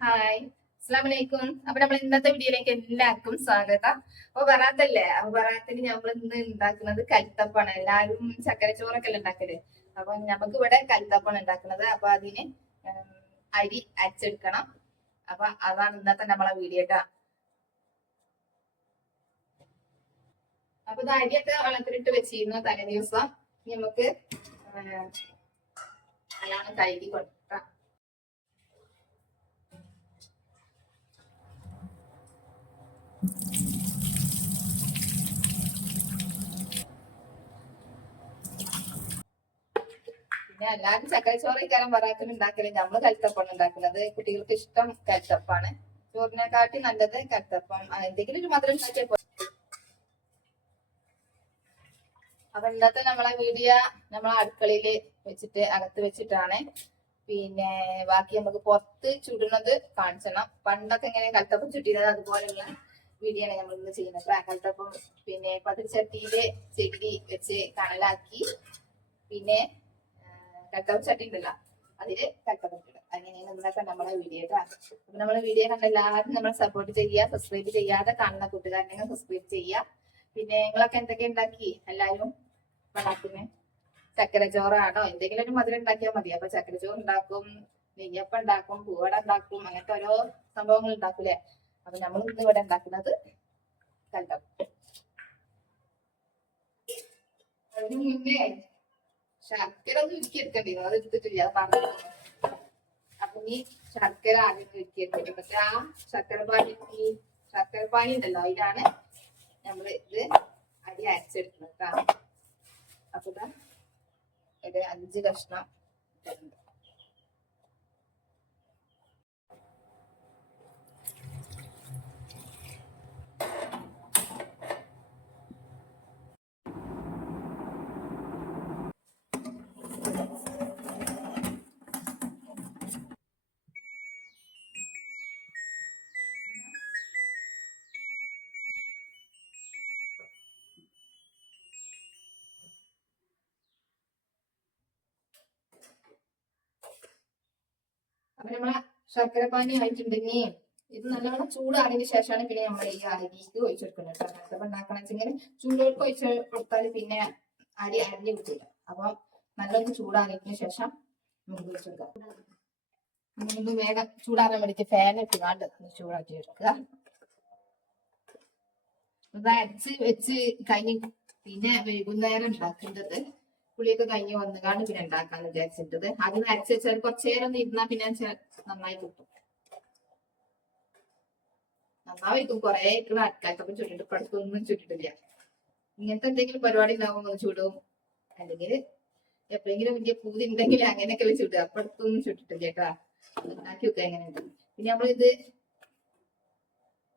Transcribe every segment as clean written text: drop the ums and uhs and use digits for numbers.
Hi, അസ്സലാമലൈക്കും. അപ്പൊ നമ്മൾ ഇന്നത്തെ വീഡിയോയിലേക്ക് എല്ലാവർക്കും സ്വാഗതം. അപ്പൊ ബറാത്തല്ലേ? അപ്പൊ ബറാത്തിന് നമ്മൾ ഇന്ന് ഉണ്ടാക്കുന്നത് കൽത്തപ്പാണ്. എല്ലാവരും ചക്കര ചോറൊക്കെ അല്ലേ ഉണ്ടാക്കല്. അപ്പൊ നമുക്ക് ഇവിടെ കൽത്തപ്പാണ് ഉണ്ടാക്കുന്നത്. അപ്പൊ അതിന് ഉം, അരി അരച്ചെടുക്കണം. അപ്പൊ അതാണ് ഇന്നത്തെ നമ്മളെ വീഡിയോ ട്ടാ. അപ്പൊ ഇത് അരിയൊക്കെ വെള്ളത്തിലിട്ട് വെച്ചിരുന്നു തലേ ദിവസം. ഇനി നമുക്ക് നല്ലോണം കഴുകി കൊടുക്കാം. പിന്നെ എല്ലാവരും ചക്കരച്ചോറ് ഇക്കാരം പറാത്തിന് ഉണ്ടാക്കല്. നമ്മള് കൽത്തപ്പാണ് ഉണ്ടാക്കുന്നത്. കുട്ടികൾക്ക് ഇഷ്ടം കൽത്തപ്പാണ്. ചോറിനെക്കാട്ടി നല്ലത് കൽത്തപ്പം. എന്തെങ്കിലും ഒരു മധുരം ഉണ്ടാക്കിയാൽ. അപ്പൊ ഇന്നത്തെ നമ്മളെ വീഡിയോ നമ്മളെ അടുക്കളയില് വെച്ചിട്ട് അകത്ത് വെച്ചിട്ടാണ്. പിന്നെ ബാക്കി നമുക്ക് പുറത്ത് ചുടുന്നത് കാണിച്ചണം. പണ്ടൊക്കെ എങ്ങനെ കൽത്തപ്പം ചുട്ടിയത് അതുപോലെയുള്ള വീഡിയോ ആണ് നമ്മൾ ഇന്ന് ചെയ്യുന്നത്. കൽത്തപ്പം പിന്നെ പതിച്ചട്ടിയില് ചെടി വെച്ച് കണലാക്കി പിന്നെ കൽത്തപ്പം ചട്ടി ഉണ്ടല്ലോ അതില് കൽത്തപ്പം ചുടും. അങ്ങനെയാണ് ഇന്നത്തെ നമ്മളെ വീഡിയോ ട്ടാ. അപ്പൊ നമ്മളെ വീഡിയോ കണ്ട എല്ലാവരും നമ്മളെ സപ്പോർട്ട് ചെയ്യുക. സബ്സ്ക്രൈബ് ചെയ്യാതെ കാണുന്ന കൂട്ടുകാരനെ സബ്സ്ക്രൈബ് ചെയ്യുക. പിന്നെ നിങ്ങളൊക്കെ എന്തൊക്കെ ഉണ്ടാക്കി എല്ലാവരും പണത്തിന് ചക്കര ചോറാണോ എന്തെങ്കിലും ഒരു മധുരം ഉണ്ടാക്കിയാൽ മതി. അപ്പൊ ചക്കര ചോറ് ഉണ്ടാക്കും, നെയ്യപ്പം ഉണ്ടാക്കും, പൂവട ഉണ്ടാക്കും, അങ്ങനത്തെ ഓരോ സംഭവങ്ങൾ ഉണ്ടാക്കൂലേ. അപ്പൊ നമ്മൾ ഇന്ന് ഇവിടെ ഉണ്ടാക്കുന്നത് കൽത്തപ്പം. അതിന് മുന്നേ ശർക്കര ഒന്ന് ഉരുക്കിയെടുക്കണ്ടിരുന്നു. അത് എടുത്തിട്ടില്ല, അത് പറഞ്ഞു. അപ്പൊ ഈ ശർക്കര ആദ്യം ഉരുക്കിയെടുക്കട്ടെ. പക്ഷെ ആ ശർക്കര പാനി ഉണ്ടല്ലോ അതിലാണ് നമ്മൾ ഇത് അരി അരച്ചെടുക്കുന്നത് കേട്ടോ. അപ്പൊ ഒരു 5 കഷ്ണം ഇട്ടിട്ടുണ്ട്. അപ്പൊ നമ്മളെ ശർക്കര പാനി ആയിട്ടുണ്ടെങ്കിൽ ഇത് നല്ലോണം ചൂടാറിയതിന് ശേഷമാണ് പിന്നെ നമ്മൾ ഈ അരിക്ക് ഒഴിച്ചെടുക്കുന്നത് കേട്ടോ. കൽത്തപ്പം ഉണ്ടാക്കണം വെച്ചെങ്കിൽ ചൂടോർക്ക് ഒഴിച്ച് കൊടുത്താൽ പിന്നെ അരി അരിഞ്ഞ് കിട്ടില്ല. അപ്പൊ നല്ലോണം ചൂടാറിയതിന് ശേഷം നമുക്ക് ഒഴിച്ചെടുക്കാം. നമുക്ക് വേഗം ചൂടാറാൻ വേണ്ടിട്ട് ഫാൻ ഇട്ട് കാണ്ട് ചൂടാക്കി എടുക്കുക. ഇത് അരച്ച് വെച്ച് കഴിഞ്ഞ് പിന്നെ വൈകുന്നേരം ഉണ്ടാക്കേണ്ടത് പുളിയൊക്കെ കഴിഞ്ഞ് വന്നുകാണ്ട് പിന്നെ ഉണ്ടാക്കാന്ന് വിചാരിച്ചിട്ടത്. അത് അരച്ച് വെച്ചാൽ കുറച്ചു നേരം ഒന്ന് ഇരുന്നാൽ പിന്നെ നന്നായി കിട്ടും. നന്നായിരിക്കും. കുറെ അരക്കാലത്തൊക്കെ ചുട്ടിട്ട് പടുത്തൊന്നും ചുട്ടിട്ടില്ല. ഇങ്ങനത്തെ എന്തെങ്കിലും പരിപാടി ഉണ്ടാകുമ്പോൾ ചുടും, അല്ലെങ്കിൽ എപ്പോഴെങ്കിലും വലിയ പൂതി ഉണ്ടെങ്കിൽ അങ്ങനെയൊക്കെ ചുടുക. അപ്പടുത്തൊന്നും ചുട്ടിട്ടില്ല കേട്ടാ. ഉണ്ടാക്കി വെക്കുക എങ്ങനെയുണ്ട്. പിന്നെ നമ്മളിത്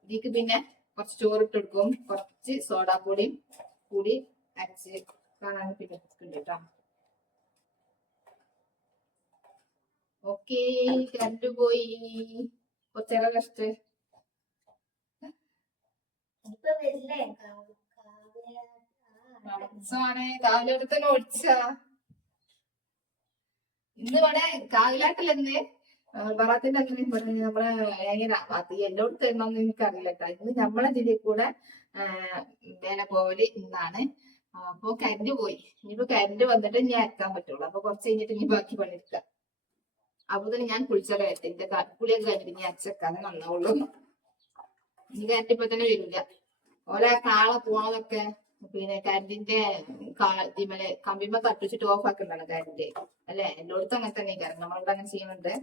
ഇതിക്ക് പിന്നെ കുറച്ച് ചോറിട്ട് കൊടുക്കും, കുറച്ച് സോഡാപ്പൊടിയും കൂടി അരച്ച് കാണാൻ പിന്നെ ഉണ്ട് കേട്ടോ. ഓക്കേ, കറണ്ട് പോയി. കുറച്ചേരം കഷ്ട് കാവിലെടുത്തന്നെ ഒഴിച്ച ഇന്ന് ഇവിടെ കാവിലാട്ടില്ലെന്ന് ബറാത്തിന്റെ അന്ന് നമ്മളെ എങ്ങനെ അത് എല്ലായിടത്തും എന്നൊന്നും എനിക്കറിയില്ല കേട്ടോ. ഇന്ന് നമ്മളെ ജില്ലയിൽ കൂടെ വില പോലെ ഇന്നാണ്. അപ്പൊ കരണ്ട് പോയി. ഇനിയിപ്പോ കരണ്ട് വന്നിട്ട് ഇനി അരക്കാൻ പറ്റുള്ളൂ. അപ്പൊ കുറച്ച് കഴിഞ്ഞിട്ട് ഇനി ബാക്കി പണിയെടുക്കാം. അപ്പൊ തന്നെ ഞാൻ കുളിച്ചാലോ എന്റെ കുളിയൊക്കെ കഴിഞ്ഞിട്ട് ഇനി അരച്ചെക്കാതെ നന്നാവുള്ളൂ. ഇനി കരണ്ട് ഇപ്പൊ തന്നെ വരില്ല. ഓരോ കാളെ പോണതൊക്കെ പിന്നെ കരണ്ടിന്റെ ഇതിമേലെ കമ്പിമ തട്ടിച്ചിട്ട് ഓഫ് ആക്കണ്ടാണ് കരണ്ട് അല്ലെ. എല്ലായിടത്തും അങ്ങനെ തന്നെ കാരണം നമ്മളിവിടെ അങ്ങനെ ചെയ്യുന്നുണ്ട്.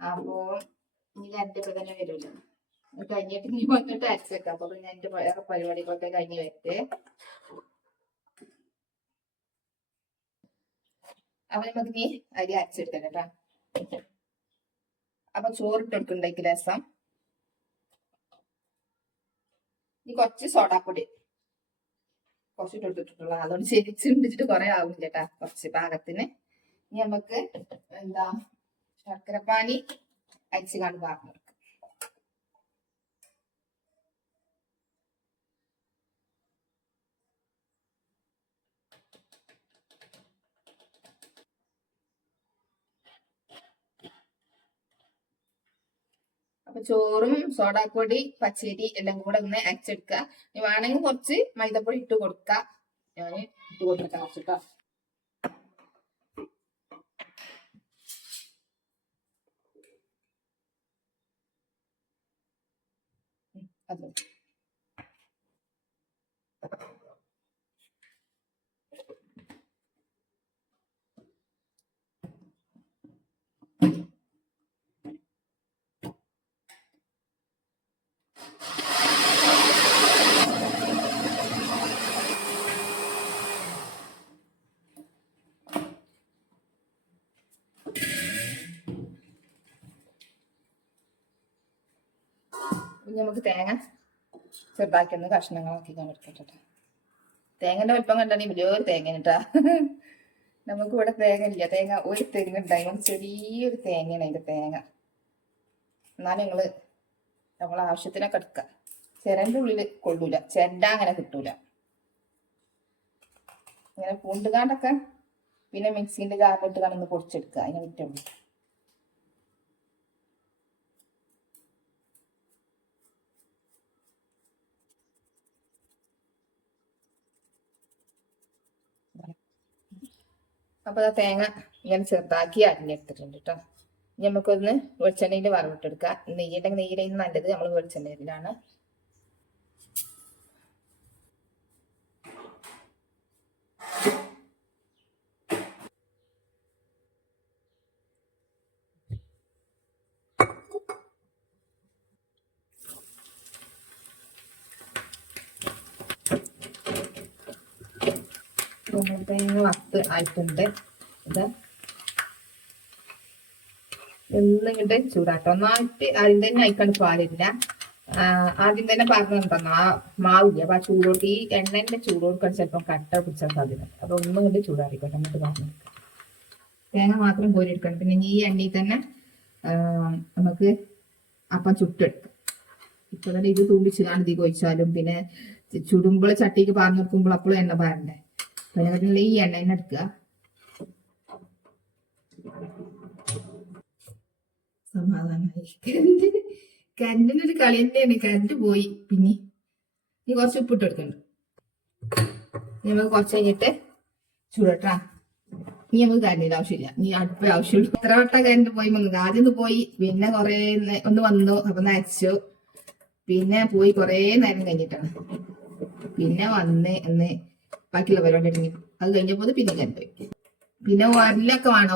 അപ്പോ ഇനി കരണ്ട് ഇപ്പൊ തന്നെ വരില്ല. കഴിഞ്ഞിട്ട് ഇനി വന്നിട്ട് അരച്ചേക്കാം. അപ്പൊ ഞാൻ എന്റെ വേറെ പരിപാടികളൊക്കെ കഴിഞ്ഞ് വരട്ടെ. അപ്പൊ നമുക്ക് നീ അരി അരച്ചെടുക്കാം കേട്ടാ. അപ്പൊ ചോറിട്ടെടുക്കുന്നുണ്ടെങ്കിൽ രസം ഈ കുറച്ച് സോഡാപ്പൊടി കുറച്ചിട്ട് എടുത്തിട്ടുള്ള അതുകൊണ്ട് ശരിച്ചിട്ട് കുറെ ആവും ചേട്ടാ. കുറച്ച് പാകത്തിന് ഇനി നമുക്ക് എന്താ ശർക്കരപ്പാനി അരിച്ച് കാണും പാകം. അപ്പൊ ചോറും സോഡാപ്പൊടി പച്ചരി എല്ലാം കൂടെ ഒന്ന് അരച്ചെടുക്കുക. ഇനി വേണമെങ്കിൽ കുറച്ച് മൈദപ്പൊടി ഇട്ട് കൊടുക്കുക. ഞാൻ ഇട്ട് കൊടുത്തിട്ട് കുറച്ചിട്ടോ. അത് നമുക്ക് തേങ്ങ ചെറുതാക്കി ഒന്ന് കഷ്ണങ്ങളാക്കി എടുക്കട്ടെ. തേങ്ങന്റെ വലിപ്പം കണ്ടാണെങ്കിൽ വലിയൊരു തേങ്ങ കേട്ടാ. നമുക്ക് ഇവിടെ തേങ്ങ ഇല്ല. തേങ്ങ ഒരു തെങ്ങ് ഉണ്ടായിരുന്നു, ചെറിയൊരു തേങ്ങയാണ് അതിന്റെ തേങ്ങ. എന്നാലും നമ്മളെ ആവശ്യത്തിനൊക്കെ എടുക്കുക. ചിരന്റെ ഉള്ളിൽ കൊള്ളൂല, ചെണ്ട അങ്ങനെ കിട്ടൂല. ഇങ്ങനെ പൂണ്ടുകാണ്ടൊക്കെ പിന്നെ മിക്സിന്റെ ജാറിലിട്ട് കാണുന്ന പൊടിച്ചെടുക്കുക. അതിനെ വിറ്റുള്ളൂ. അപ്പൊ ആ തേങ്ങ ഇങ്ങനെ ചെറുതാക്കി അരിഞ്ഞെടുത്തിട്ടുണ്ട് കേട്ടോ. ഇനി നമുക്കൊന്ന് വെളിച്ചെണ്ണയിൽ വറവിട്ടെടുക്കാം. നെയ്യുണ്ടെങ്കിൽ നെയ്യിലേക്ക് നല്ലത് നമ്മൾ വെളിച്ചെണ്ണയിലാണ്. തേങ്ങ വറുത്ത് ആയിട്ടുണ്ട്. ഇത് ഒന്നിങ്ങോട്ട് ചൂടാട്ടോ. ഒന്നായിട്ട് ആദ്യം തന്നെ അയക്കാണ്ട് പാലില്ല. ആദ്യം തന്നെ പറഞ്ഞിട്ടുണ്ടോ ആ മാവില്ല. അപ്പൊ ആ ചൂടോട്ട് ഈ എണ്ണന്റെ ചൂടോടുക്കാൻ ചിലപ്പം കട്ട പിടിച്ചാൽ സാധ്യത. അപ്പൊ ഒന്നും കൊണ്ട് ചൂടാറിക്കോട്ടെ. എന്നിട്ട് പറഞ്ഞു തേങ്ങ മാത്രം കോരിയെടുക്കണം. പിന്നെ ഈ എണ്ണയിൽ തന്നെ നമുക്ക് അപ്പം ചുട്ടെടുക്കാം. ഇപ്പൊ തന്നെ ഇത് തൂമ്പിച്ച് കാണുതി കൊഴിച്ചാലും പിന്നെ ചുടുമ്പോൾ ചട്ടിക്ക് പാർന്ന് വെക്കുമ്പോൾ അപ്പോഴും എണ്ണ പാരണ്ടേ. അപ്പൊ ഈ എണ്ണ എടുക്കുക. സമാധാനമായി. കരണ്ടിനൊരു കളി തന്നെയാണ്. കരണ്ട് പോയി. പിന്നെ നീ കുറച്ച് ഉപ്പിട്ട് എടുക്കണ്ട. നമുക്ക് കുറച്ച് കഴിഞ്ഞിട്ട് ചൂടട്ടാ. നീ നമുക്ക് കരണ്ടിന്റെ ആവശ്യമില്ല. നീ അടുപ്പേ ആവശ്യമുള്ളൂ. എത്ര വട്ടം കരണ്ട് പോയി വന്നത്. ആദ്യം ഒന്ന് പോയി, പിന്നെ കൊറേ ഒന്ന് വന്നു, അപ്പൊ നരച്ചു, പിന്നെ പോയി കൊറേ നേരം കഴിഞ്ഞിട്ടാണ് പിന്നെ വന്ന് എന്ന് ബാക്കിയുള്ള പരിപാടി ഇറങ്ങി. അത് കഴിഞ്ഞപ്പോൾ പിന്നെ കരണ്ട് പോയി. പിന്നെ വരലൊക്കെ വേണം.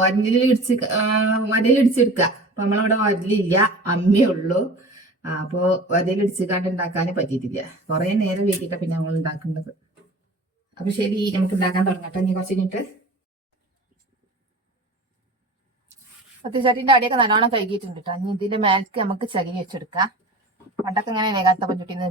വരലിടിച്ചെടുക്കുക. അപ്പൊ നമ്മളിവിടെ വരലില്ല, അമ്മയേ ഉള്ളൂ. അപ്പൊ വരലിടിച്ചിക്കാണ്ട് ഉണ്ടാക്കാനേ പറ്റിയിട്ടില്ല. കുറെ നേരം വൈകിട്ടാ പിന്നെ നമ്മൾ ഉണ്ടാക്കേണ്ടത്. അപ്പൊ ശരി, നമുക്ക് ഉണ്ടാക്കാൻ തുടങ്ങട്ടെ. ഇനി കുറച്ച് കഴിഞ്ഞിട്ട് പത്തിച്ചട്ടിന്റെ അടിയൊക്കെ നല്ലോണം കഴുകിയിട്ടുണ്ട് കേട്ടോ. ഇനി ഇതിന്റെ മേലേക്ക് നമുക്ക് ചകിരി വെച്ചെടുക്കാം. പണ്ടൊക്കെ ഇങ്ങനെ കത്തപ്പം ചുട്ടിന്ന്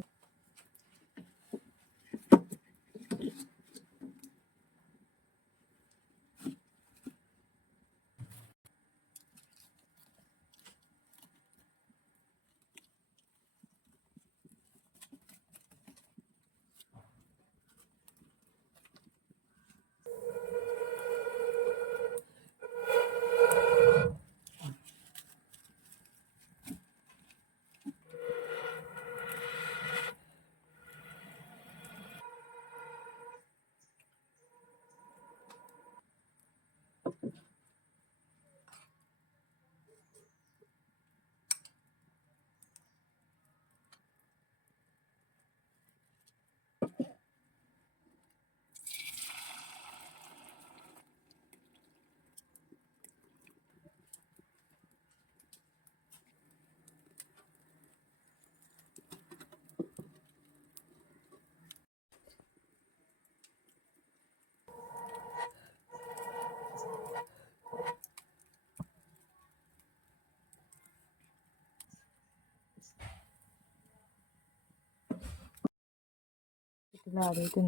ആദ്യമായിട്ട്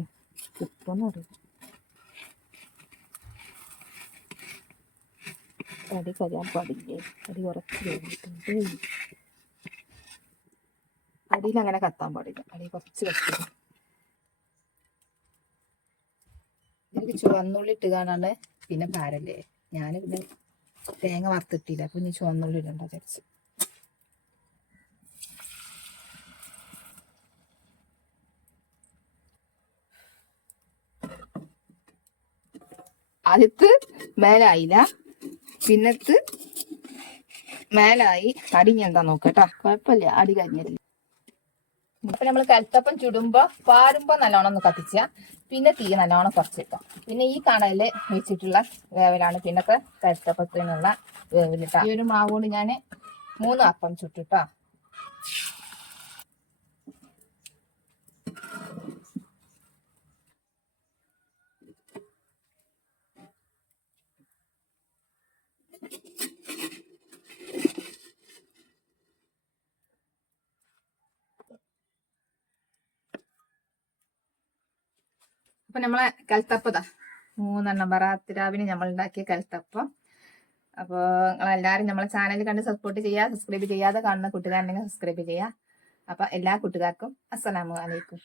കിട്ടുമെന്ന് അറിയില്ല. അടി കരിയാൻ പാടില്ലേ. അടി കുറച്ച് കഴിഞ്ഞിട്ടുണ്ട്. അടിയിൽ അങ്ങനെ കത്താൻ പാടില്ല. അടി കുറച്ച് കത്തില്ല. എനിക്ക് ചുവന്നുള്ളി ഇട്ട് കാണാണ്ട് പിന്നെ പാരല്ലേ. ഞാൻ പിന്നെ തേങ്ങ വറുത്തിട്ടില്ല. അപ്പൊ ഇനി ചുവന്നുള്ളി ഇടണ്ട വിചാരിച്ചു. ആദ്യത്ത് മേലായില്ല, പിന്നത്ത് മേലായി. അടിഞ്ഞ എന്താ നോക്കട്ടാ, കുഴപ്പമില്ല, അടി കഴിഞ്ഞില്ല. അപ്പൊ നമ്മൾ കൽത്തപ്പം ചുടുമ്പോ പാരുമ്പോ നല്ലോണം ഒന്ന് കത്തിച്ച, പിന്നെ തീ നല്ലോണം കുറച്ചിട്ടാം. പിന്നെ ഈ കണല് വെച്ചിട്ടുള്ള വേവലാണ് പിന്നത്തെ കൽത്തപ്പത്തിനുള്ള വേവിലിട്ട. ഈ ഒരു മാവ് കൊണ്ട് ഞാൻ 3 അപ്പം ചുട്ടിട്ടാ. അപ്പൊ നമ്മളെ കൽത്തപ്പതാ 3 ബറാത്തിരാവിന് നമ്മൾ ഉണ്ടാക്കിയ കൽത്തപ്പം. അപ്പോൾ നിങ്ങളെല്ലാവരും നമ്മളെ ചാനൽ കണ്ട് സപ്പോർട്ട് ചെയ്യുക. സബ്സ്ക്രൈബ് ചെയ്യാതെ കാണുന്ന കൂട്ടുകാരുണ്ടെങ്കിൽ സബ്സ്ക്രൈബ് ചെയ്യുക. അപ്പൊ എല്ലാ കൂട്ടുകാർക്കും അസ്സലാമു അലൈക്കും.